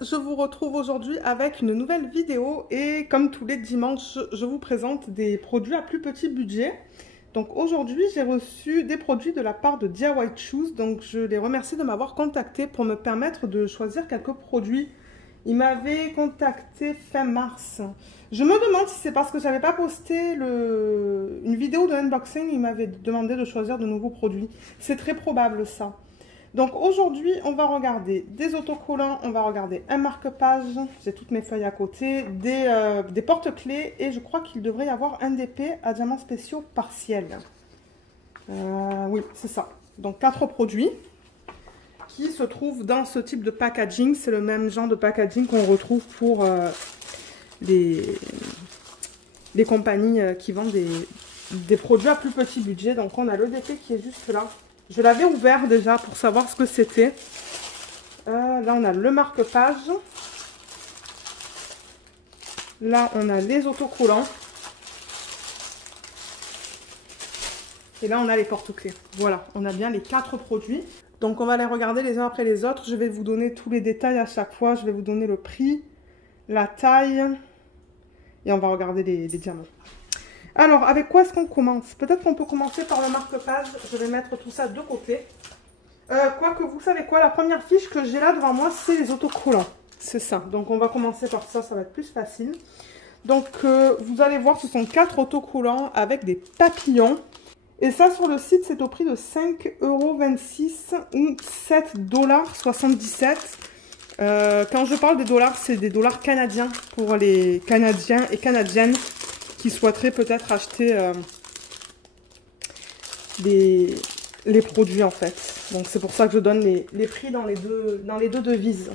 je vous retrouve aujourd'hui avec une nouvelle vidéo et comme tous les dimanches, je vous présente des produits à plus petit budget. Donc aujourd'hui, j'ai reçu des produits de la part de DIY Choose, donc je les remercie de m'avoir contacté pour me permettre de choisir quelques produits. Ils m'avaient contacté fin mars. Je me demande si c'est parce que j'avais pas posté une vidéo de unboxing, ils m'avaient demandé de choisir de nouveaux produits. C'est très probable ça. Donc aujourd'hui, on va regarder des autocollants, on va regarder un marque-page, j'ai toutes mes feuilles à côté, des porte-clés et je crois qu'il devrait y avoir un DP à diamants spéciaux partiels. Oui, c'est ça. Donc 4 produits qui se trouvent dans ce type de packaging. C'est le même genre de packaging qu'on retrouve pour les compagnies qui vendent des produits à plus petit budget. Donc on a le DP qui est juste là. Je l'avais ouvert déjà pour savoir ce que c'était. Là, on a le marque-page. Là, on a les autocollants. Et là, on a les porte-clés. Voilà, on a bien les 4 produits. Donc, on va les regarder les uns après les autres. Je vais vous donner tous les détails à chaque fois. Je vais vous donner le prix, la taille. Et on va regarder les diamants. Alors, avec quoi est-ce qu'on commence? Peut-être qu'on peut commencer par le marque-page. Je vais mettre tout ça de côté. Quoique, vous savez quoi? La première fiche que j'ai là devant moi, c'est les autocollants. C'est ça. Donc, on va commencer par ça. Ça va être plus facile. Donc, vous allez voir, ce sont 4 autocollants avec des papillons. Et ça, sur le site, c'est au prix de 5,26 € ou 7,77 $. Quand je parle des dollars, c'est des dollars canadiens pour les Canadiens et Canadiennes qui souhaiteraient peut-être acheter les produits en fait. Donc c'est pour ça que je donne les prix dans les deux devises.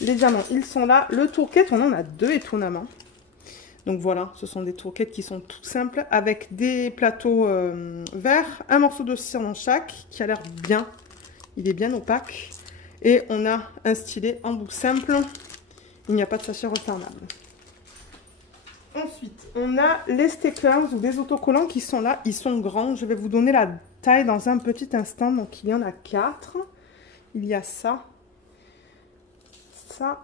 Les diamants, ils sont là. Le tourquet, on en a 2 étonnamment. Donc voilà, ce sont des tourquettes qui sont toutes simples avec des plateaux verts, un morceau de cire dans chaque qui a l'air bien. Il est bien opaque. Et on a un stylet en bout simple. Il n'y a pas de sachet refermable. Ensuite, on a les stickers ou des autocollants qui sont là. Ils sont grands. Je vais vous donner la taille dans un petit instant. Donc, il y en a 4. Il y a ça. Ça.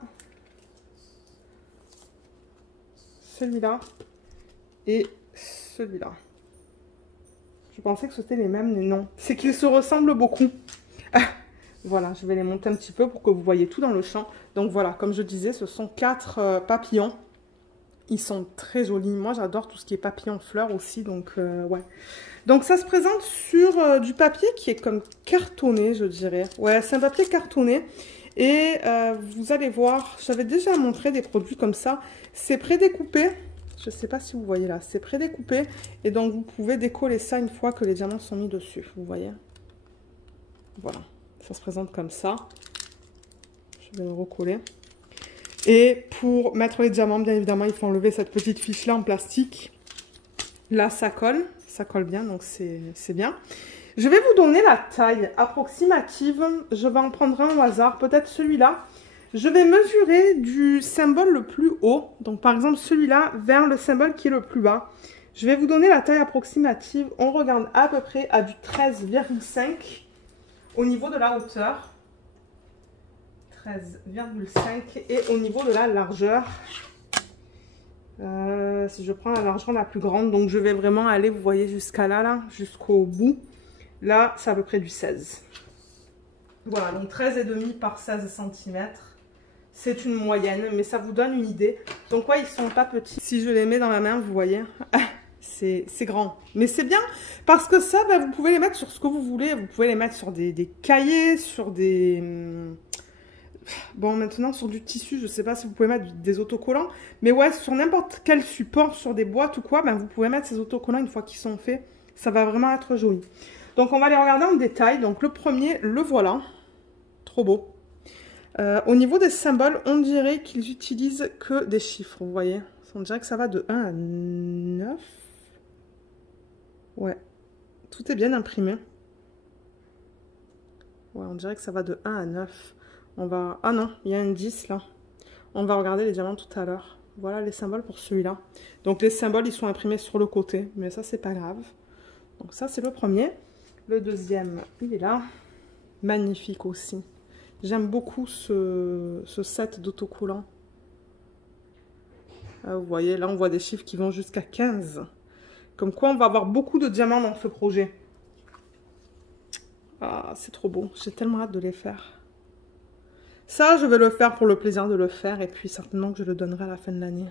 Celui-là. Et celui-là. Je pensais que c'était les mêmes, mais non. C'est qu'ils se ressemblent beaucoup. Voilà, je vais les monter un petit peu pour que vous voyez tout dans le champ. Donc voilà, comme je disais, ce sont 4 papillons. Ils sont très jolis. Moi, j'adore tout ce qui est papillon fleurs aussi. Donc, ouais. Donc, ça se présente sur du papier qui est comme cartonné, je dirais. Ouais, c'est un papier cartonné. Et vous allez voir, j'avais déjà montré des produits comme ça. C'est prédécoupé. Je ne sais pas si vous voyez là. C'est prédécoupé. Et donc, vous pouvez décoller ça une fois que les diamants sont mis dessus. Vous voyez? Voilà. Ça se présente comme ça. Je vais le recoller. Et pour mettre les diamants, bien évidemment, il faut enlever cette petite fiche-là en plastique. Là, ça colle bien, donc c'est bien. Je vais vous donner la taille approximative. Je vais en prendre un au hasard, peut-être celui-là. Je vais mesurer du symbole le plus haut, donc par exemple celui-là, vers le symbole qui est le plus bas. Je vais vous donner la taille approximative. On regarde à peu près à du 13,5 au niveau de la hauteur. 13,5 et au niveau de la largeur, si je prends la largeur la plus grande, donc je vais vraiment aller, vous voyez, jusqu'à là, jusqu'au bout, là c'est à peu près du 16. Voilà, donc 13,5 par 16 cm, c'est une moyenne, mais ça vous donne une idée. Donc ouais, ils sont pas petits. Si je les mets dans la main, vous voyez, c'est grand. Mais c'est bien, parce que ça, bah, vous pouvez les mettre sur ce que vous voulez. Vous pouvez les mettre sur des cahiers, sur des... Bon, maintenant, sur du tissu, je ne sais pas si vous pouvez mettre des autocollants. Mais ouais, sur n'importe quel support, sur des boîtes ou quoi, ben, vous pouvez mettre ces autocollants une fois qu'ils sont faits. Ça va vraiment être joli. Donc, on va les regarder en détail. Donc, le premier, le voilà. Trop beau. Au niveau des symboles, on dirait qu'ils utilisent que des chiffres, vous voyez. On dirait que ça va de 1 à 9. Ouais. Tout est bien imprimé. Ouais, on dirait que ça va de 1 à 9. On va... Ah non, il y a un 10 là. On va regarder les diamants tout à l'heure. Voilà les symboles pour celui-là. Donc les symboles, ils sont imprimés sur le côté. Mais ça, c'est pas grave. Donc ça, c'est le premier. Le deuxième, il est là. Magnifique aussi. J'aime beaucoup ce set d'autocollants. Vous voyez, là, on voit des chiffres qui vont jusqu'à 15. Comme quoi, on va avoir beaucoup de diamants dans ce projet. Ah, c'est trop beau. J'ai tellement hâte de les faire. Ça, je vais le faire pour le plaisir de le faire. Et puis, certainement que je le donnerai à la fin de l'année.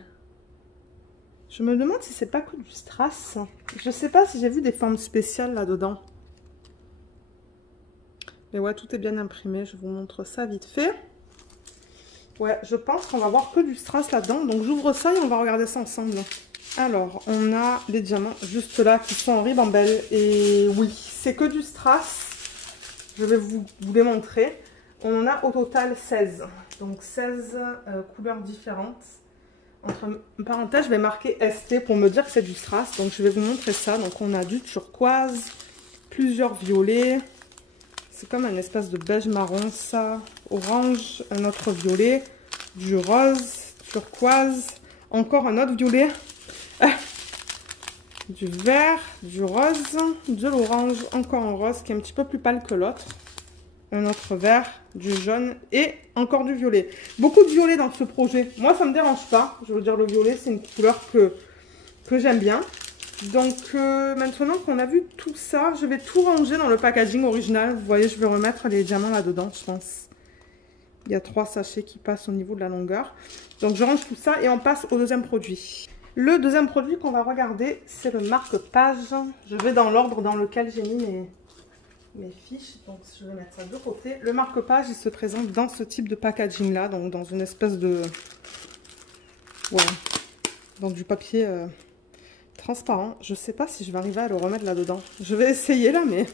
Je me demande si c'est pas que du strass. Je sais pas si j'ai vu des formes spéciales là-dedans. Mais ouais, tout est bien imprimé. Je vous montre ça vite fait. Ouais, je pense qu'on va voir que du strass là-dedans. Donc, j'ouvre ça et on va regarder ça ensemble. Alors, on a les diamants juste là qui sont en ribambelle. Et oui, c'est que du strass. Je vais vous les montrer. On en a au total 16. Donc, 16 couleurs différentes. Entre parenthèses, je vais marquer ST pour me dire que c'est du strass. Donc, je vais vous montrer ça. Donc, on a du turquoise, plusieurs violets. C'est comme un espèce de beige marron, ça. Orange, un autre violet, du rose, turquoise, encore un autre violet. Du vert, du rose, de l'orange, encore un rose qui est un petit peu plus pâle que l'autre. Un autre vert, du jaune et encore du violet. Beaucoup de violet dans ce projet. Moi, ça ne me dérange pas. Je veux dire, le violet, c'est une couleur que j'aime bien. Donc, maintenant qu'on a vu tout ça, je vais tout ranger dans le packaging original. Vous voyez, je vais remettre les diamants là-dedans, je pense. Il y a 3 sachets qui passent au niveau de la longueur. Donc, je range tout ça et on passe au deuxième produit. Le deuxième produit qu'on va regarder, c'est le marque-page. Je vais dans l'ordre dans lequel j'ai mis mes fiches. Donc, je vais mettre ça de côté. Le marque-page, il se présente dans ce type de packaging-là. Donc, dans une espèce de... Voilà. Dans du papier transparent. Je ne sais pas si je vais arriver à le remettre là-dedans. Je vais essayer là, mais...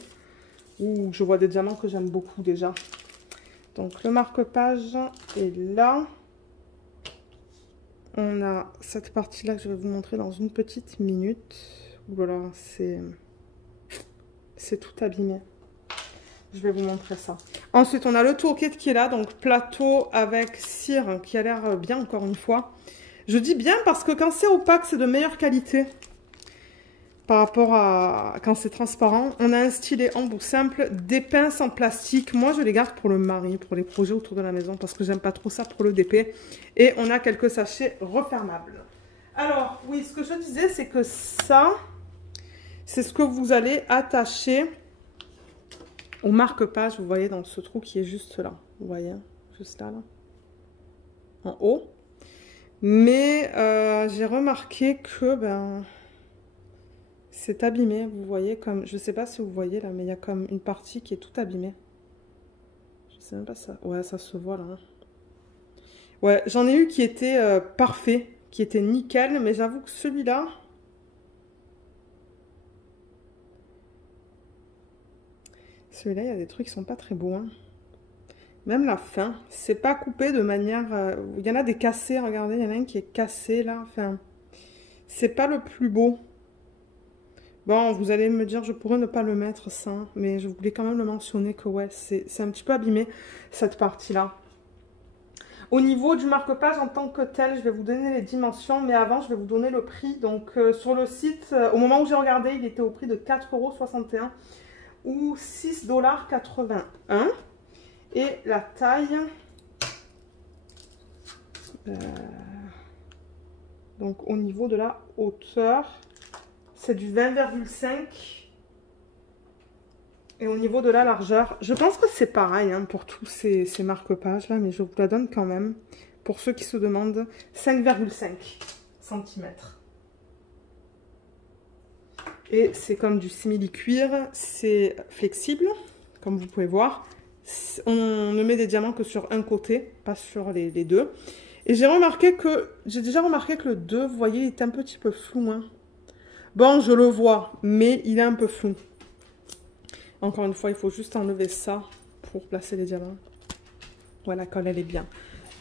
Ouh, je vois des diamants que j'aime beaucoup déjà. Donc, le marque-page est là. On a cette partie-là que je vais vous montrer dans une petite minute. Voilà, c'est tout abîmé. Je vais vous montrer ça. Ensuite, on a le toolkit qui est là. Donc, plateau avec cire qui a l'air bien, encore une fois. Je dis bien parce que quand c'est opaque, c'est de meilleure qualité. Par rapport à quand c'est transparent. On a un stylet en bout simple, des pinces en plastique. Moi, je les garde pour le mari, pour les projets autour de la maison, parce que j'aime pas trop ça pour le DP. Et on a quelques sachets refermables. Alors, oui, ce que je disais, c'est que ça, c'est ce que vous allez attacher au marque-page. Vous voyez, dans ce trou qui est juste là. Vous voyez, juste là, en haut. Mais j'ai remarqué que, c'est abîmé, vous voyez, comme, je sais pas si vous voyez là, mais il y a comme une partie qui est toute abîmée. Je sais même pas ça. Ouais, ça se voit là. Hein. Ouais, j'en ai eu qui était parfait, qui était nickel, mais j'avoue que celui-là... Celui-là, il y a des trucs qui sont pas très beaux. Hein. Même la fin, c'est pas coupé de manière... il y en a des cassés, regardez, il y en a un qui est cassé là. Enfin, c'est pas le plus beau. Bon, vous allez me dire, je pourrais ne pas le mettre ça, mais je voulais quand même le mentionner que ouais, c'est un petit peu abîmé, cette partie-là. Au niveau du marque-page en tant que tel, je vais vous donner les dimensions, mais avant, je vais vous donner le prix. Donc, sur le site, au moment où j'ai regardé, il était au prix de 4,61 € ou 6,81 $. Et la taille... donc, au niveau de la hauteur... C'est du 20,5. Et au niveau de la largeur, je pense que c'est pareil hein, pour tous ces marque-pages là, mais je vous la donne quand même. Pour ceux qui se demandent, 5,5 cm. Et c'est comme du simili-cuir, c'est flexible, comme vous pouvez voir. On ne met des diamants que sur un côté, pas sur les deux. Et j'ai déjà remarqué que le 2, vous voyez, il est un petit peu flou. Hein. Bon, je le vois, mais il est un peu flou. Encore une fois, il faut juste enlever ça pour placer les diamants. Voilà, quand elle est bien.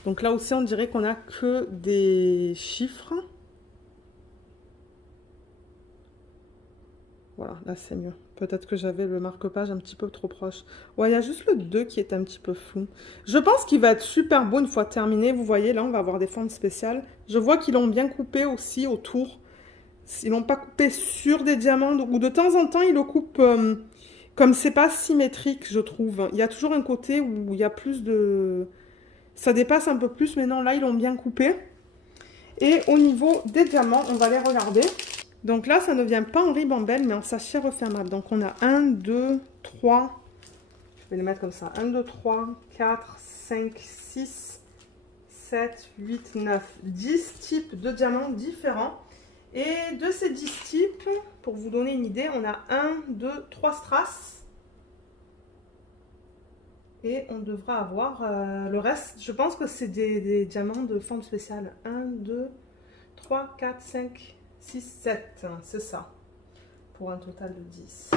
Donc là aussi, on dirait qu'on n'a que des chiffres. Voilà, là c'est mieux. Peut-être que j'avais le marque-page un petit peu trop proche. Ouais, il y a juste le 2 qui est un petit peu flou. Je pense qu'il va être super beau une fois terminé. Vous voyez, là, on va avoir des formes spéciales. Je vois qu'ils l'ont bien coupé aussi autour. Ils l'ont pas coupé sur des diamants. Ou de temps en temps, ils le coupent comme comme c'est pas symétrique, je trouve. Il y a toujours un côté où il y a plus de... Ça dépasse un peu plus, mais non, là, ils l'ont bien coupé. Et au niveau des diamants, on va les regarder. Donc là, ça ne vient pas en ribambelle, mais en sachet refermable. Donc on a 1, 2, 3... Je vais les mettre comme ça. 1, 2, 3, 4, 5, 6, 7, 8, 9, 10 types de diamants différents. Et de ces 10 types, pour vous donner une idée, on a 1, 2, 3 strass. Et on devra avoir le reste. Je pense que c'est des diamants de forme spéciale. 1, 2, 3, 4, 5, 6, 7. C'est ça. Pour un total de 10.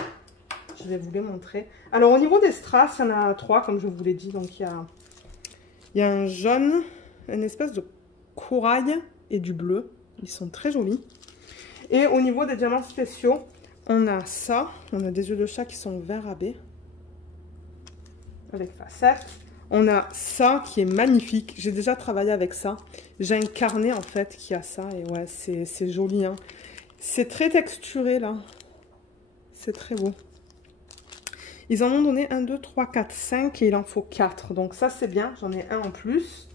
Je vais vous les montrer. Alors au niveau des strass, il y en a 3 comme je vous l'ai dit. Donc il y a un jaune, une espèce de corail et du bleu. Ils sont très jolis. Et au niveau des diamants spéciaux, on a ça. On a des yeux de chat qui sont vert AB. Avec facettes. On a ça qui est magnifique. J'ai déjà travaillé avec ça. J'ai un carnet en fait qui a ça. Et ouais, c'est joli. Hein. C'est très texturé là. C'est très beau. Ils en ont donné 1, 2, 3, 4, 5 et il en faut 4. Donc ça c'est bien. J'en ai un en plus.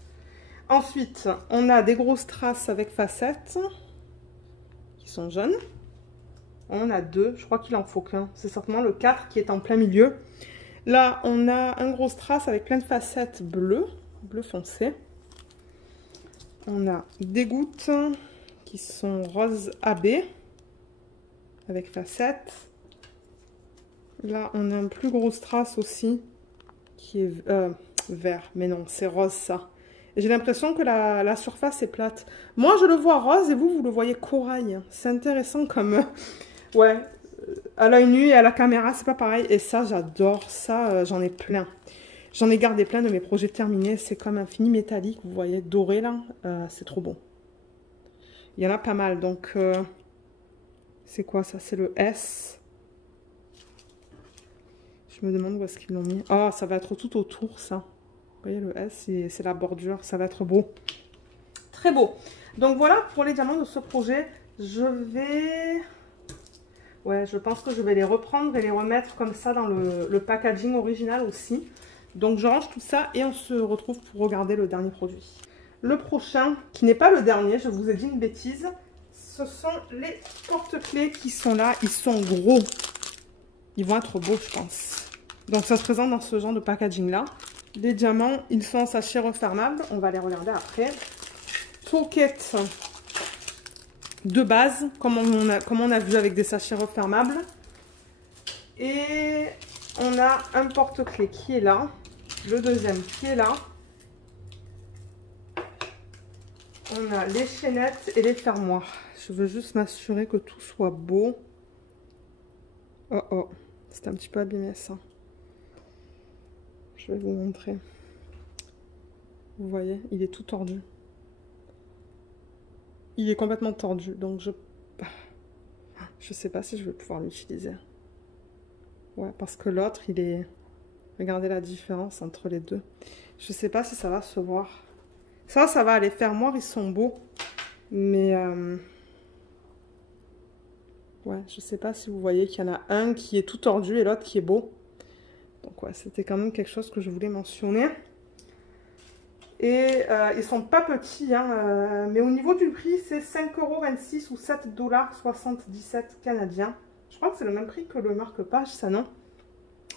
Ensuite, on a des grosses traces avec facettes. Qui sont jaunes. On a 2. Je crois qu'il en faut qu'un. C'est certainement le 4 qui est en plein milieu. Là, on a un gros strass avec plein de facettes bleues, bleu foncé. On a des gouttes qui sont rose AB avec facettes. Là, on a un plus gros strass aussi qui est vert, mais non, c'est rose ça. J'ai l'impression que la surface est plate. Moi, je le vois rose et vous le voyez corail. C'est intéressant comme... ouais. À l'œil nu et à la caméra, c'est pas pareil. Et ça, j'adore ça. J'en ai plein. J'en ai gardé plein de mes projets terminés. C'est comme un fini métallique. Vous voyez, doré là. C'est trop bon. Il y en a pas mal. Donc, c'est quoi ça? C'est le S. Je me demande où est-ce qu'ils l'ont mis. Oh, ça va être tout autour, ça. Vous voyez, le S, c'est la bordure. Ça va être beau. Très beau. Donc, voilà pour les diamants de ce projet. Je vais... Ouais, je pense que je vais les reprendre et les remettre comme ça dans le packaging original aussi. Donc je range tout ça et on se retrouve pour regarder le dernier produit. Le prochain, qui n'est pas le dernier, je vous ai dit une bêtise, ce sont les porte-clés qui sont là. Ils sont gros. Ils vont être beaux, je pense. Donc ça se présente dans ce genre de packaging là. Les diamants, ils sont en sachet refermable. On va les regarder après. Toolkit de base, comme on a vu avec des sachets refermables. Et on a un porte-clés qui est là. Le deuxième qui est là. On a les chaînettes et les fermoirs. Je veux juste m'assurer que tout soit beau. Oh oh, c'est un petit peu abîmé ça. Je vais vous montrer. Vous voyez, il est tout tordu. Il est complètement tordu, donc je sais pas si je vais pouvoir l'utiliser. Ouais, parce que l'autre, il est... Regardez la différence entre les deux. Je sais pas si ça va se voir. Ça va. Les fermoirs, ils sont beaux. Mais... ouais, je sais pas si vous voyez qu'il y en a un qui est tout tordu et l'autre qui est beau. Donc ouais, c'était quand même quelque chose que je voulais mentionner. Et ils sont pas petits, hein, mais au niveau du prix, c'est 5,26 € ou 7,77 $ canadiens. Je crois que c'est le même prix que le marque-page, ça, non?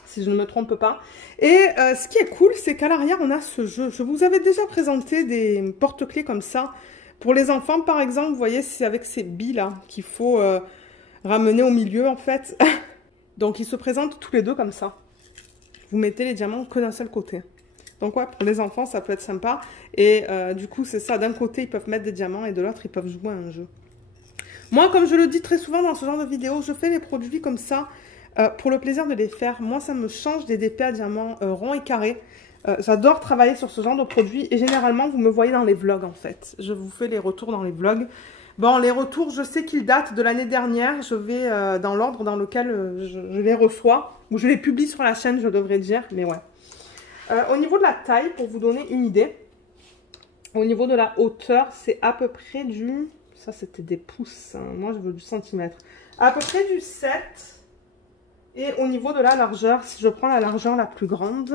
Si je ne me trompe pas. Et ce qui est cool, c'est qu'à l'arrière, on a ce jeu. Je vous avais déjà présenté des porte-clés comme ça. Pour les enfants, par exemple, vous voyez, c'est avec ces billes-là qu'il faut ramener au milieu, en fait. Donc, ils se présentent tous les deux comme ça. Vous mettez les diamants que d'un seul côté. Donc ouais, pour les enfants, ça peut être sympa. Et du coup, c'est ça. D'un côté, ils peuvent mettre des diamants et de l'autre, ils peuvent jouer à un jeu. Moi, comme je le dis très souvent dans ce genre de vidéos, je fais les produits comme ça pour le plaisir de les faire. Moi, ça me change des DP à diamants ronds et carrés. J'adore travailler sur ce genre de produits. Et généralement, vous me voyez dans les vlogs, en fait. Je vous fais les retours dans les vlogs. Bon, les retours, je sais qu'ils datent de l'année dernière. Je vais dans l'ordre dans lequel je les reçois. Ou je les publie sur la chaîne, je devrais dire. Mais ouais. Au niveau de la taille, pour vous donner une idée, au niveau de la hauteur, c'est à peu près du... Ça, c'était des pouces. Hein. Moi, je veux du centimètre. À peu près du 7 Et au niveau de la largeur, si je prends la largeur la plus grande,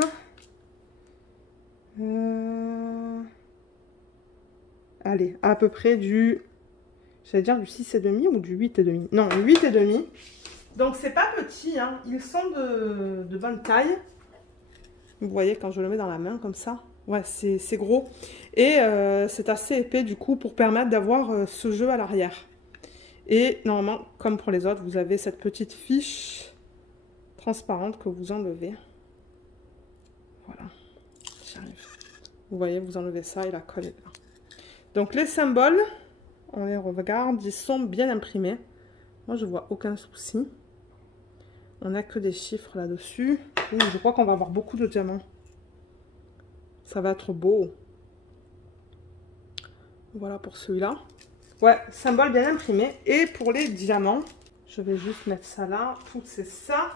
allez, à peu près du, j'allais dire du 6,5 ou du 8,5. Non, 8,5. Donc c'est pas petit, hein. Ils sont de bonne taille. Vous voyez quand je le mets dans la main comme ça. Ouais, c'est gros. Et c'est assez épais du coup pour permettre d'avoir ce jeu à l'arrière. Et normalement, comme pour les autres, vous avez cette petite fiche transparente que vous enlevez. Voilà, j'arrive. Vous voyez, vous enlevez ça et la colle est là. Donc les symboles, on les regarde, ils sont bien imprimés. Moi, je vois aucun souci. On n'a que des chiffres là-dessus. Je crois qu'on va avoir beaucoup de diamants. Ça va être beau. Voilà pour celui-là. Ouais, symbole bien imprimé. Et pour les diamants, je vais juste mettre ça là. Tout c'est ça.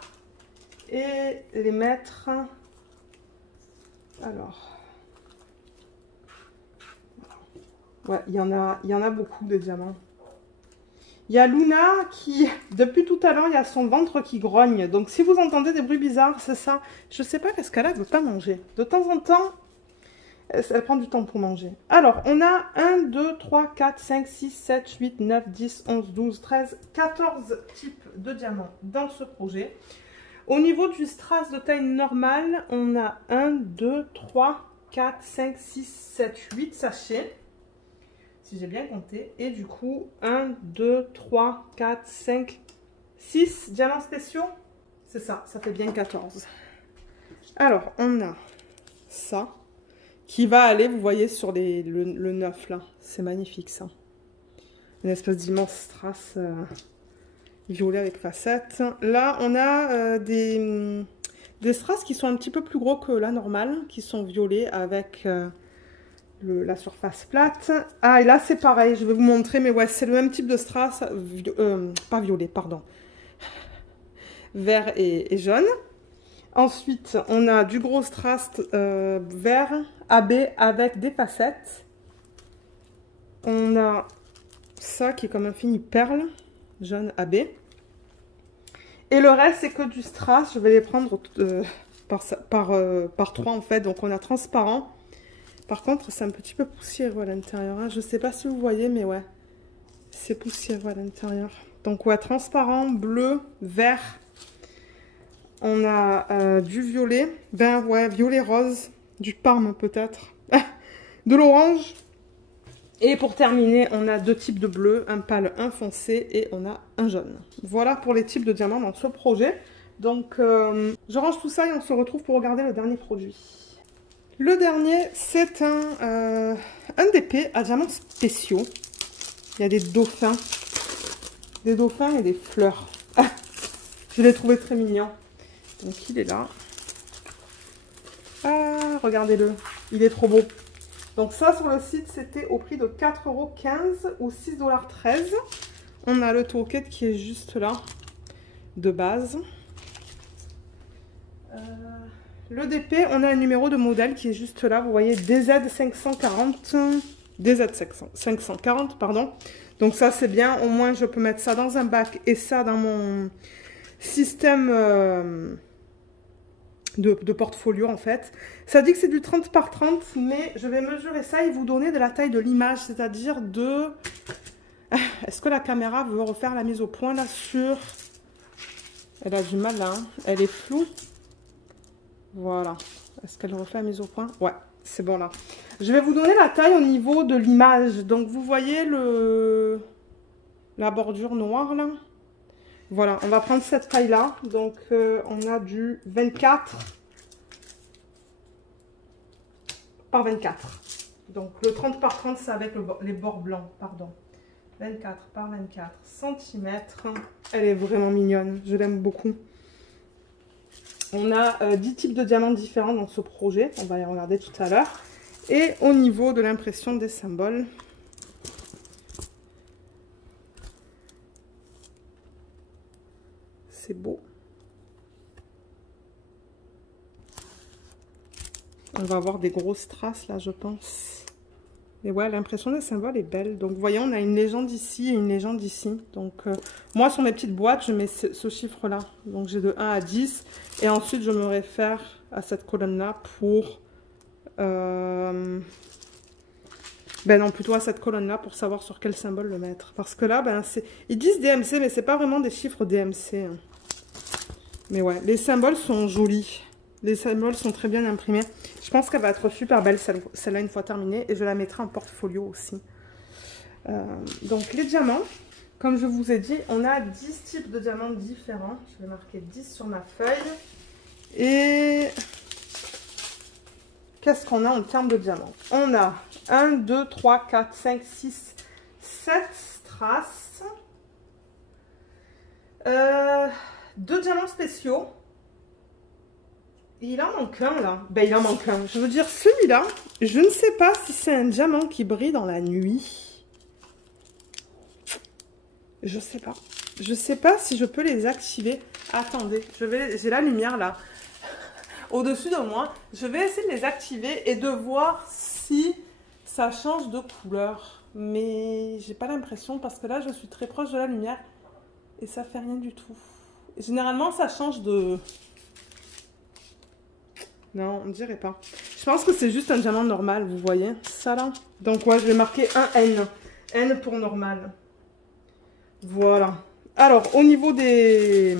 Et les mettre... Alors... Ouais, il y en a beaucoup de diamants. Il y a Luna qui, depuis tout à l'heure, il y a son ventre qui grogne. Donc si vous entendez des bruits bizarres, c'est ça. Je sais pas qu'est-ce qu'elle a, elle veut pas manger. De temps en temps, elle prend du temps pour manger. Alors, on a 1, 2, 3, 4, 5, 6, 7, 8, 9, 10, 11, 12, 13, 14 types de diamants dans ce projet. Au niveau du strass de taille normale, on a 1, 2, 3, 4, 5, 6, 7, 8 sachets. Si j'ai bien compté. Et du coup, 1, 2, 3, 4, 5, 6 diamants spéciaux. C'est ça, ça fait bien 14. Alors, on a ça qui va aller, vous voyez, sur le 9 là. C'est magnifique ça. Une espèce d'immense strass violet avec facettes. Là, on a des strass qui sont un petit peu plus gros que la normale, qui sont violets avec... la surface plate. Ah, et là, c'est pareil. Je vais vous montrer. Mais ouais, c'est le même type de strass. Pas violet, pardon. Vert et jaune. Ensuite, on a du gros strass vert AB avec des facettes. On a ça qui est comme un fini perle. Jaune AB. Et le reste, c'est que du strass. Je vais les prendre par 3 en fait. Donc, on a transparent. Par contre, c'est un petit peu poussiéreux à l'intérieur. Hein. Je ne sais pas si vous voyez, mais ouais. C'est poussiéreux à l'intérieur. Donc, ouais, transparent, bleu, vert. On a du violet. Ben, ouais, violet rose. Du parme, peut-être. De l'orange. Et pour terminer, on a 2 types de bleu. Un pâle, un foncé. Et on a un jaune. Voilà pour les types de diamants dans ce projet. Donc, je range tout ça et on se retrouve pour regarder le dernier produit. Le dernier, c'est un DP à diamants spéciaux. Il y a des dauphins et des fleurs. Ah, je l'ai trouvé très mignon. Donc il est là. Ah, regardez-le, il est trop beau. Donc ça, sur le site, c'était au prix de 4,15 € ou 6,13 $. On a le toolkit qui est juste là, de base. Le DP, on a un numéro de modèle qui est juste là. Vous voyez, DZ540. DZ540, pardon. Donc ça, c'est bien. Au moins, je peux mettre ça dans un bac et ça dans mon système de portfolio, en fait. Ça dit que c'est du 30 par 30, mais je vais mesurer ça et vous donner de la taille de l'image, c'est-à-dire de... Est-ce que la caméra veut refaire la mise au point là sur... Elle a du mal là, hein. Elle est floue. Voilà. Est-ce qu'elle refait la mise au point? Ouais, c'est bon là. Je vais vous donner la taille au niveau de l'image. Donc, vous voyez la bordure noire là? Voilà, on va prendre cette taille-là. Donc, on a du 24 par 24. Donc, le 30 par 30, c'est avec les bords blancs, pardon. 24 par 24 cm. Elle est vraiment mignonne. Je l'aime beaucoup. On a 10 types de diamants différents dans ce projet. On va les regarder tout à l'heure. Et au niveau de l'impression des symboles, c'est beau. On va avoir des grosses traces là, je pense. Et ouais, l'impression des symboles est belle. Donc, vous voyez, on a une légende ici et une légende ici. Donc, moi, sur mes petites boîtes, je mets ce chiffre-là. Donc, j'ai de 1 à 10. Et ensuite, je me réfère à cette colonne-là pour... Ben non, plutôt à cette colonne-là pour savoir sur quel symbole le mettre. Parce que là, ben, ils disent DMC, mais c'est pas vraiment des chiffres DMC. Hein. Mais ouais, les symboles sont jolis. Les symboles sont très bien imprimés. Je pense qu'elle va être super belle, celle-là, une fois terminée. Et je la mettrai en portfolio aussi. Donc, les diamants, comme je vous ai dit, on a 10 types de diamants différents. Je vais marquer 10 sur ma feuille. Et... qu'est-ce qu'on a en termes de diamants? On a 1, 2, 3, 4, 5, 6, 7 strass. 2 diamants spéciaux. Et il en manque un là. Ben il en manque un. Je veux dire celui-là, je ne sais pas si c'est un diamant qui brille dans la nuit. Je sais pas. Je sais pas si je peux les activer. Attendez, j'ai la lumière là. Au-dessus de moi, je vais essayer de les activer et de voir si ça change de couleur. Mais j'ai pas l'impression parce que là, je suis très proche de la lumière et ça fait rien du tout. Généralement, ça change de... Non, on ne dirait pas. Je pense que c'est juste un diamant normal, vous voyez ça là. Donc ouais, je vais marquer un N. N pour normal. Voilà. Alors, au niveau des...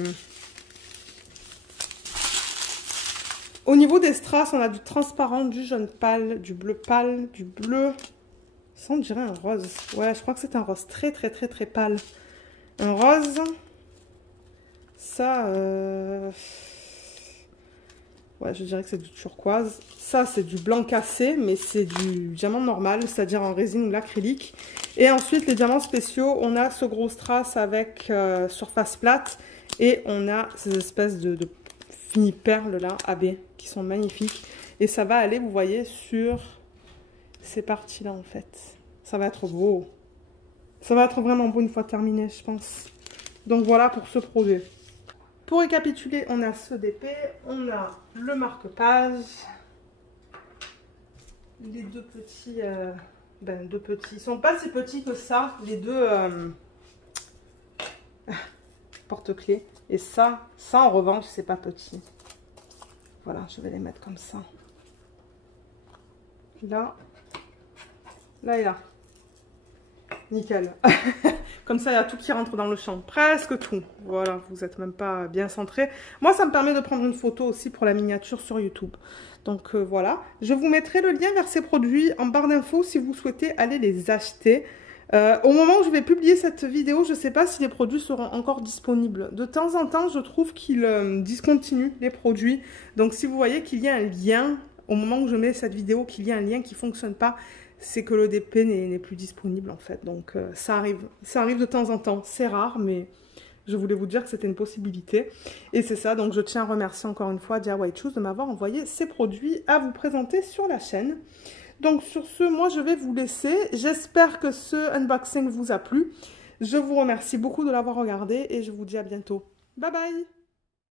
Au niveau des strass, on a du transparent, du jaune pâle, du bleu, ça on dirait un rose. Ouais, je crois que c'est un rose très pâle. Un rose. Ça, ouais, je dirais que c'est du turquoise. Ça, c'est du blanc cassé, mais c'est du diamant normal, c'est-à-dire en résine ou l'acrylique. Et ensuite, les diamants spéciaux, on a ce gros strass avec surface plate. Et on a ces espèces de fini perles là, AB, qui sont magnifiques. Et ça va aller, vous voyez, sur ces parties là en fait. Ça va être beau. Ça va être vraiment beau une fois terminé, je pense. Donc voilà pour ce produit. Pour récapituler, on a ce DP, on a le marque-page, les deux petits, deux petits, ils sont pas si petits que ça, les deux porte-clés. Et ça en revanche, c'est pas petit. Voilà, je vais les mettre comme ça. Là et là. Nickel. Comme ça, il y a tout qui rentre dans le champ. Presque tout. Voilà, vous n'êtes même pas bien centré. Moi, ça me permet de prendre une photo aussi pour la miniature sur YouTube. Donc voilà. Je vous mettrai le lien vers ces produits en barre d'infos si vous souhaitez aller les acheter. Au moment où je vais publier cette vidéo, je ne sais pas si les produits seront encore disponibles. De temps en temps, je trouve qu'ils discontinuent les produits. Donc si vous voyez qu'il y a un lien, au moment où je mets cette vidéo, qu'il y a un lien qui ne fonctionne pas, c'est que le DP n'est plus disponible en fait. Donc ça arrive de temps en temps. C'est rare, mais je voulais vous dire que c'était une possibilité. Et c'est ça, donc je tiens à remercier encore une fois DIY Choose de m'avoir envoyé ces produits à vous présenter sur la chaîne. Donc sur ce, moi je vais vous laisser. J'espère que ce unboxing vous a plu. Je vous remercie beaucoup de l'avoir regardé et je vous dis à bientôt. Bye bye!